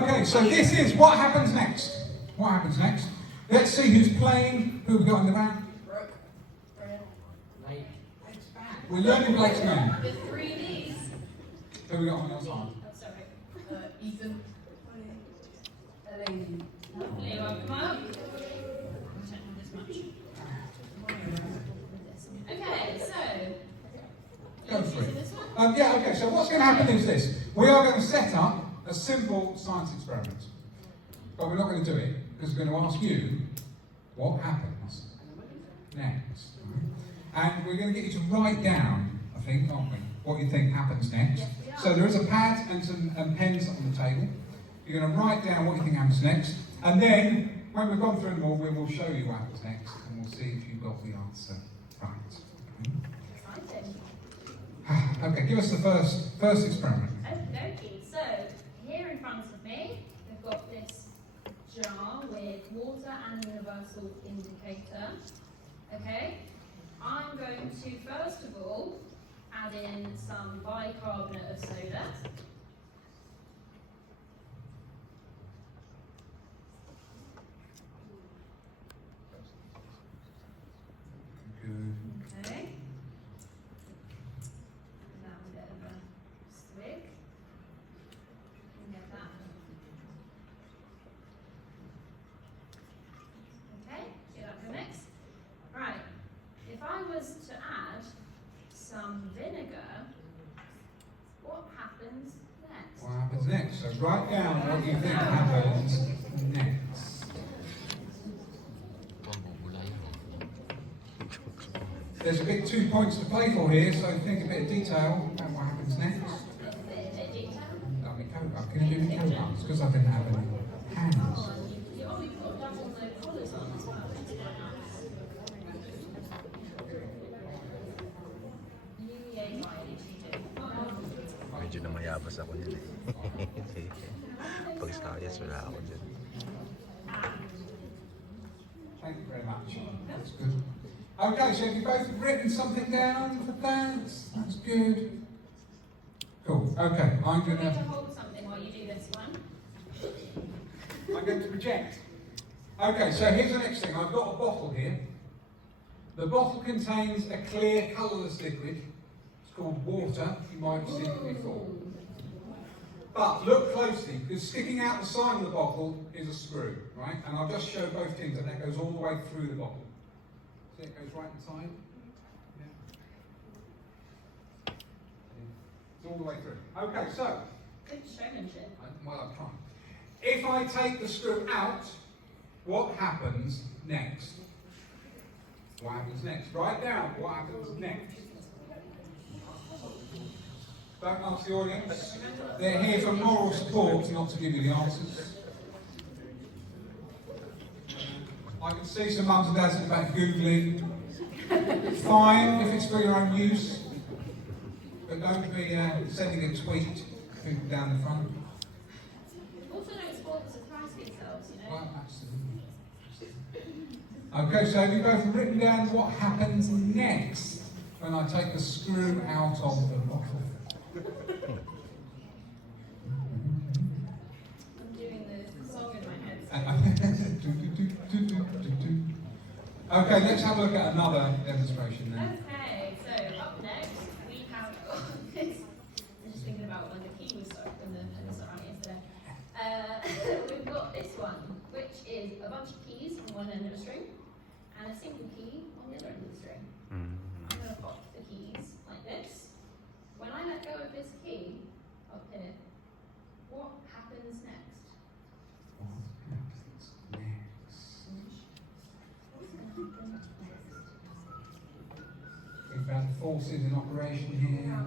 Okay, so this is what happens next. What happens next? Let's see who's playing. Who have we got in the band? We're learning Blake's name. The 3Ds. Who have we got on our side? Oh, sorry. Ethan. Elaine. Lovely, welcome up. This much. Okay, so. Go for it. This one? Yeah, okay, so what's going to happen is this. We are going to set up a simple science experiment. But we're not going to do it, because we're going to ask you what happens next. And we're going to get you to write down, I think, aren't we, what you think happens next. Yeah. So there is a pad and some pens on the table. You're going to write down what you think happens next. And then, when we've gone through them all, we will show you what happens next. And we'll see if you've got the answer right. Exciting. Okay, give us the first experiment. Okay, so here in front of me, we've got this jar with water and universal indicator. Okay, I'm going to first of all add in some bicarbonate of soda. Good. Okay. Now a bit of a swig. And get that. Okay, get up the mix. Right. If I was to add some vinegar, what happens next? What happens next? So write down what you think happens next. There's a bit 2 points to play for here, so think a bit of detail about what happens next. I'll be can you do me co-runs? Because I didn't have any hands. You only put double no collars on as well. Medyo na mayabas ako dyan eh. Pag science, wala ako dyan. Thank you very much. That's good. Okay, so have you both written something down for that? That's good. Cool. Okay, I'm I'm going going to to hold something while you do this one. project. Okay, so here's the next thing. I've got a bottle here. The bottle contains a clear, colourless liquid. It's called water. You might have seen it before. But look closely, because sticking out the side of the bottle is a screw, right? And I'll just show both things, and that goes all the way through the bottle. See, it goes right inside. Yeah. It's all the way through. Okay, so, Good showmanship. well, I'm trying. If I take the screw out, what happens next? What happens next? Write down what happens next. Don't ask the audience. They're here for moral support, not to give you the answers. I can see some mums and dads in the back Googling. Fine, if it's for your own use. But don't be sending a tweet to people down the front. Also, don't spoil the surprise for yourselves, you know. Well, absolutely. Okay, so have you both written down what happens next when I take the screw out of the bottle? I'm doing the song in my head. Okay, let's have a look at another demonstration then. Okay, so up next we have got this. I'm just thinking about when the key was stuck in the surround yesterday. We've got this one, which is a bunch of keys on one end of a string and a single key on the other end of the string. I'm going to pop the keys like this. When I let go of this key up here, what happens next? We've got the forces in operation here.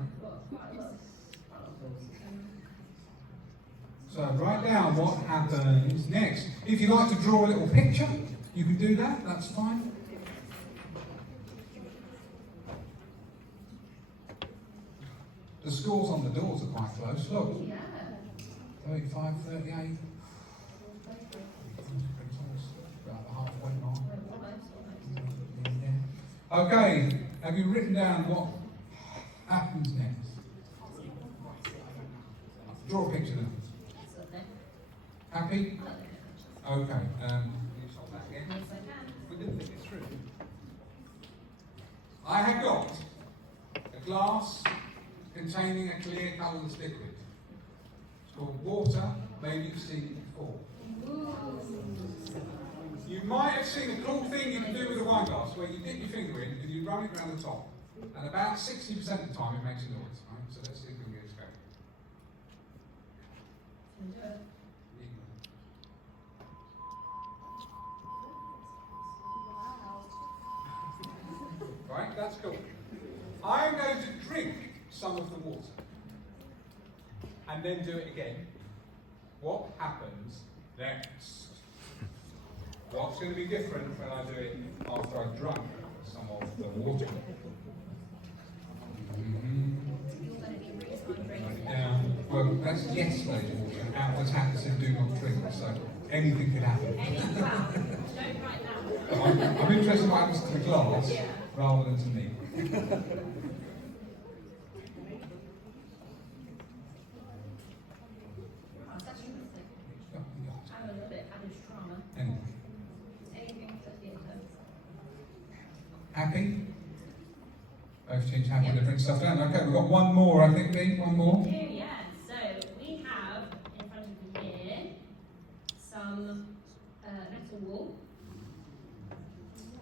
So write down what happens next. If you like to draw a little picture, you can do that, that's fine. The scores on the doors are quite close, look. Yeah. 35, 38. About the halfway mark. Okay, have you written down what happens next? Draw a picture now. Happy? Okay. You solve that again. Yes, I can. We didn't think it through. I have got a glass containing a clear colourless liquid. It's called water. Maybe you've seen it before. You might have seen a cool thing you can do with a wine glass where you dip your finger in and you run it around the top. And about 60% of the time it makes a noise. Right? So let's see if we can get it to go. Can do it. Right, that's cool. I'm going to drink some of the water and then do it again. What happens next? What's going to be different when I do it after I've drunk some of the water? You're going to be really Write drinking it it. down. Well, that's yesterday's water. And Outwards happens and do not drink, so anything could happen. Any wow. Don't write down. I'm interested in what happens to the glass rather than to me. Oh, it's actually missing. I'm a little bit added trauma. Anyway, Anything to the end. happy? Both teams happy to drink stuff down. Okay, we've got one more, I think, Lee. One more. Yeah. So we have in front of you here some metal wool.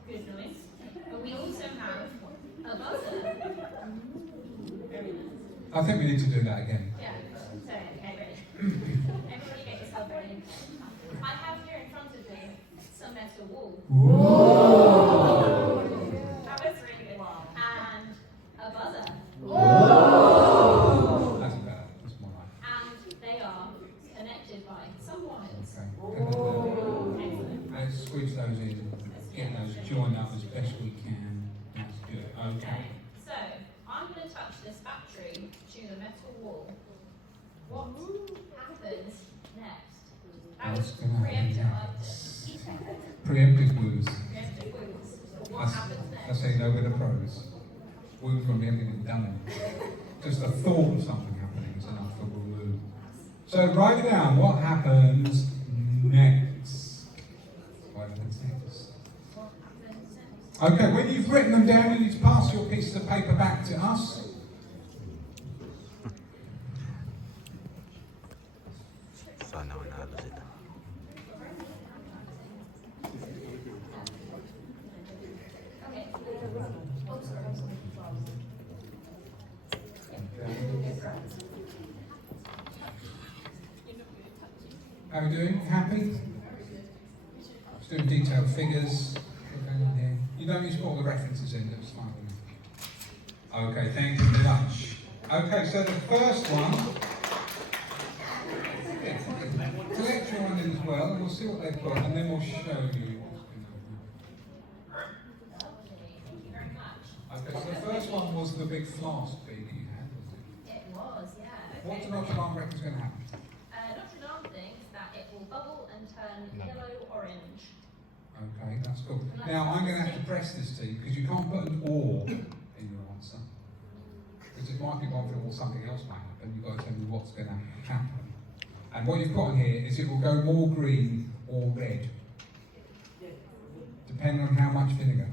Good noise. But we also have a buzzer. Very nice. I think we need to do that again. Yeah. So, okay, ready. Everybody get yourself ready. I have here in front of me some metal wool. That was really good. And a buzzer. That's better. That's more like. And they are connected by some wires. Okay. Excellent. Let's squeeze those in. Get those joined up as best we can. That's good. Okay. Okay. So, I'm going to touch this battery to the metal wall. What happens next? That was What's gonna happen preemptive. I liked it. Preemptive woos. Preemptive woos. So what That's happens how next? you know we're the pros. Woo from everything done. Just the thought of something happening is enough for woo. So write it down. What happens next? What happens next? What happens next? Okay, when you've written them down, you need to pass your pieces of paper back to us. Sana manalo sila. Okay. How are we doing? Happy? Just doing detailed figures. You don't need to put all the references in, that's fine. Okay, thank you very much. Okay, so the first one, collect your one in as well, and we'll see what they've got, and then we'll show you what's been done. Thank you very much. Okay, so the first one was the big flask bee that you had, was it? It was, yeah. What Okay. do Notre Dame reckon is going to happen? Notre Dame thinks that it will bubble and turn yellow-orange. Okay, that's cool. Now, I'm going to have to press this to you, because you can't put an or in your answer. Because it might be one thing or something else might happen. You've got to tell me what's going to happen. And what you've got in here is it will go more green or red, depending on how much vinegar.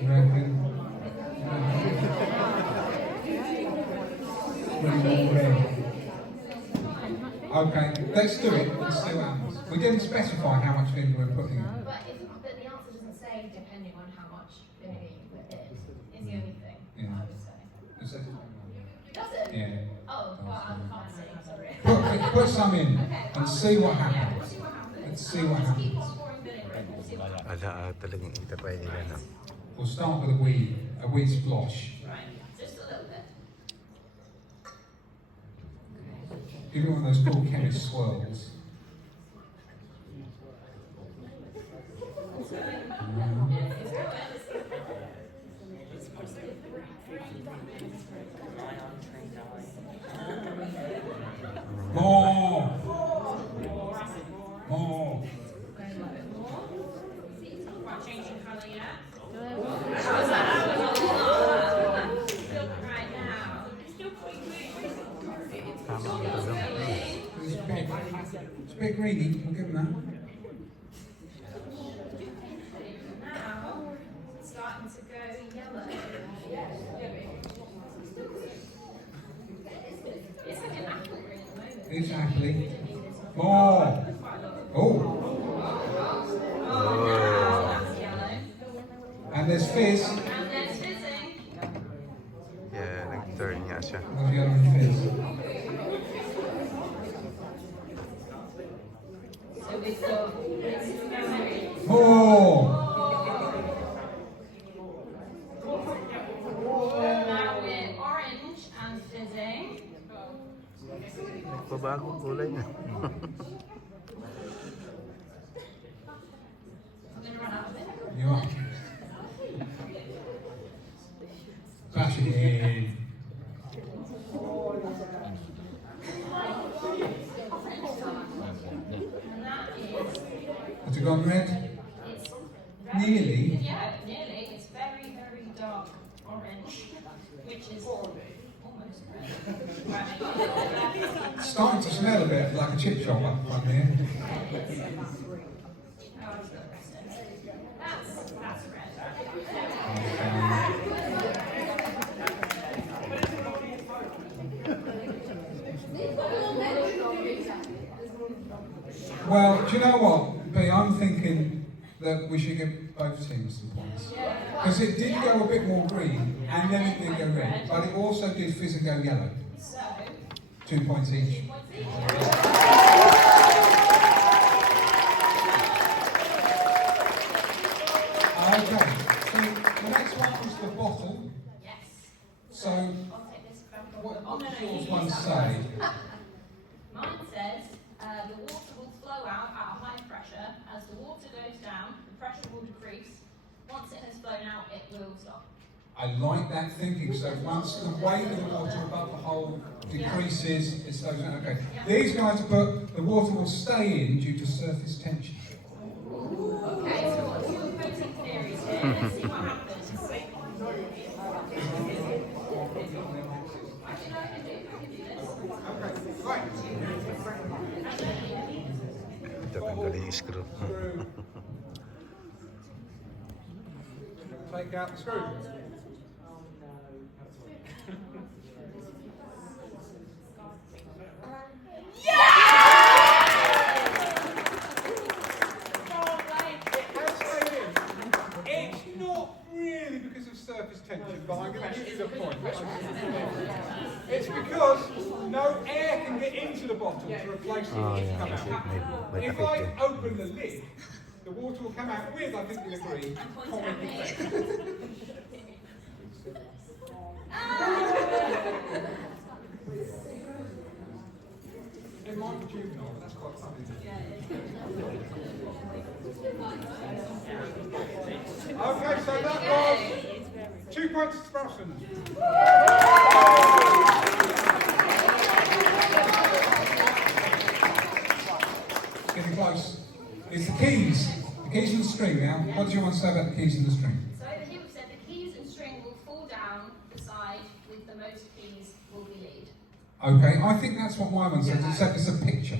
You reckon? Green or red? Okay, let's do it and see what happens. We didn't specify how much vinegar we're putting in. But the answer doesn't say depending on how much vinegar you put in, is the only thing Yeah. I would say. Is that- Does it? Yeah. Oh, well, I can't see, sorry. Put some in Okay, and see what Yeah, happens. we'll see what happens. Let's see what Just keep happens. on pouring vinegar in, we'll see what happens. Talagang itatry nila na. We'll start with a wee splosh. Right, just a little bit. Give me one of those cool chemist swirls. More! More! Quite changing colour yet. That was a lot. Still bit greeny, we'll give them that. Now, it's starting to go yellow. It's like an apple green at the moment. Exactly. Oh! Oh! Oh, that's yellow. And there's fizz. And there's fizzing. Yeah, nag-turn nga siya. There's yellow and fizz. So we've got strawberry. Oh! Now we're orange and fizzing. Nagpabagong kulay niya. I'm going to run out of it. You are. Bash it in. And that is, Has it gone red? it's Nearly. yeah, nearly. It's very, very dark orange, which is almost red. It's starting to smell a bit like a chip shop up front here. That's red. Well, do you know what, B? I'm thinking that we should give both teams some points. Because it did go a bit more green, and then it did go red, but it also did fizz and go yellow. So, 2 points each. points each. Okay, so the next one is the bottle. Yes. So, I'll take this back. what Oh, no, does no, yours you one use that say? Mine says the water will flow out at a high pressure. As the water goes down, the pressure will decrease. Once it has flown out, it will stop. I like that thinking. So once the weight of the water above the hole decreases, it slows down. Okay. These guys put the water will stay in due to surface tension. Okay, so what are two opposing theories here? Let's see what happens. Actually, no, I can do this. Okay, right. Tatanggalin yung screw. Screw. Take out the screw. It's not really because of surface tension, but I'm going to give you the point. It's because no air can get into the bottle to replace the Oh, water yeah, come kasi out. may If takip I yun. open the lid, the water will come out with, I think you'll agree, comic effect. It might be juvenile, but that's quite funny. Okay, so that was 2 points to Sprowston. Getting close. It's the keys. The keys and the string now. What do you want to say about the keys and the string? So over here we've said the keys and string will fall down the side with the most keys will be lead. Okay, I think that's what my one says, except it's a picture.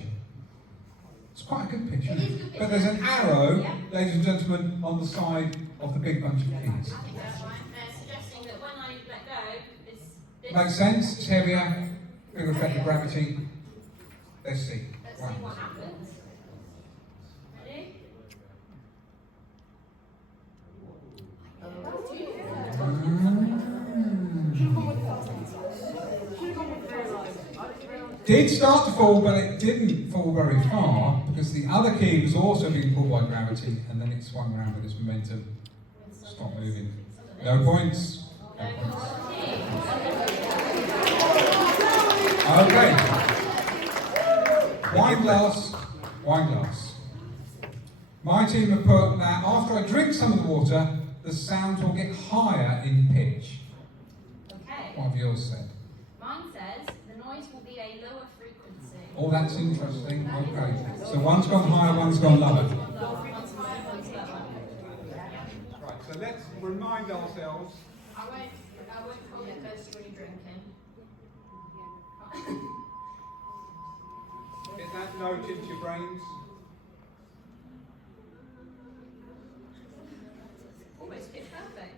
It's quite a good picture. It is a good But there's an picture. arrow, Yeah. ladies and gentlemen, on the side of the big bunch of keys. I think that's right. They're suggesting that when I let go, this Makes sense? It's heavier, bigger effect of gravity. Let's see. let's Right. see what happens. Ready? Did start to fall, but it didn't fall very far because the other key was also being pulled by gravity, and then it swung around with its momentum. Stop moving. No points. No points. Okay. Wine glass. Wine glass. My team have put that after I drink some of the water, the sounds will get higher in pitch. Okay. What have yours said? Mine says the noise will be a lower frequency. Oh, that's interesting. Okay. So one's gone higher, one's gone lower. One's higher, one's lower. Right, so let's remind ourselves. I won't hold it close to when you're drinking. that note into your brains. Almost pitch perfect.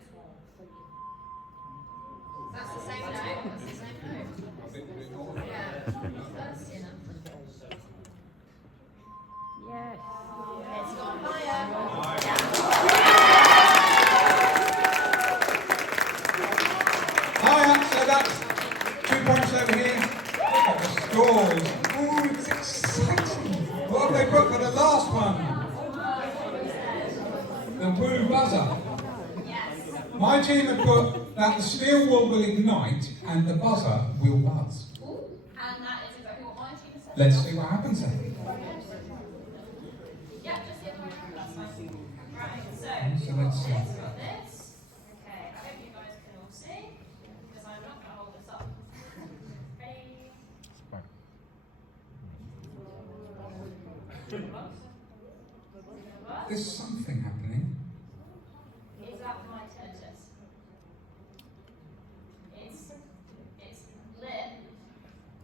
That's the same note. That's the same note. A bit more. Yeah. That's enough. Yes. It's gone higher. Higher, so that's 2 points over here. Look at the scores. Ooh, it's exciting. What have they put for the last one? The woo buzzer. Yes. My team have put that the steel wool will ignite and the buzzer will buzz. Ooh, and that is exactly what my team has said. Let's see what happens then. Yeah, just the other way around. That's fine. Right, so So we've got let's see. this, got this. Okay, I hope you guys can all see, because I'm not going to hold this up. Ready? There's something happening. Is that my tinnitus? It's lit.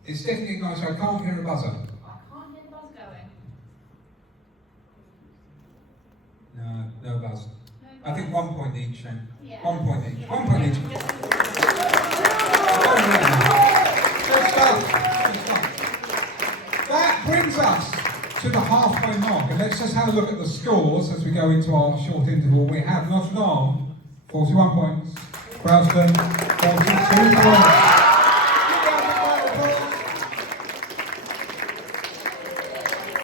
It's definitely ignited, so I can't hear a buzzer. I can't hear the buzz going. No buzz. I think 1 point each then. Yeah. 1 point each. 1 point each. Oh, yeah. Good stuff. Good stuff. That brings us to the halfway mark. And let's just have a look at the scores as we go into our short interval. We have Notre, 41 points. Sprowston, 42 points.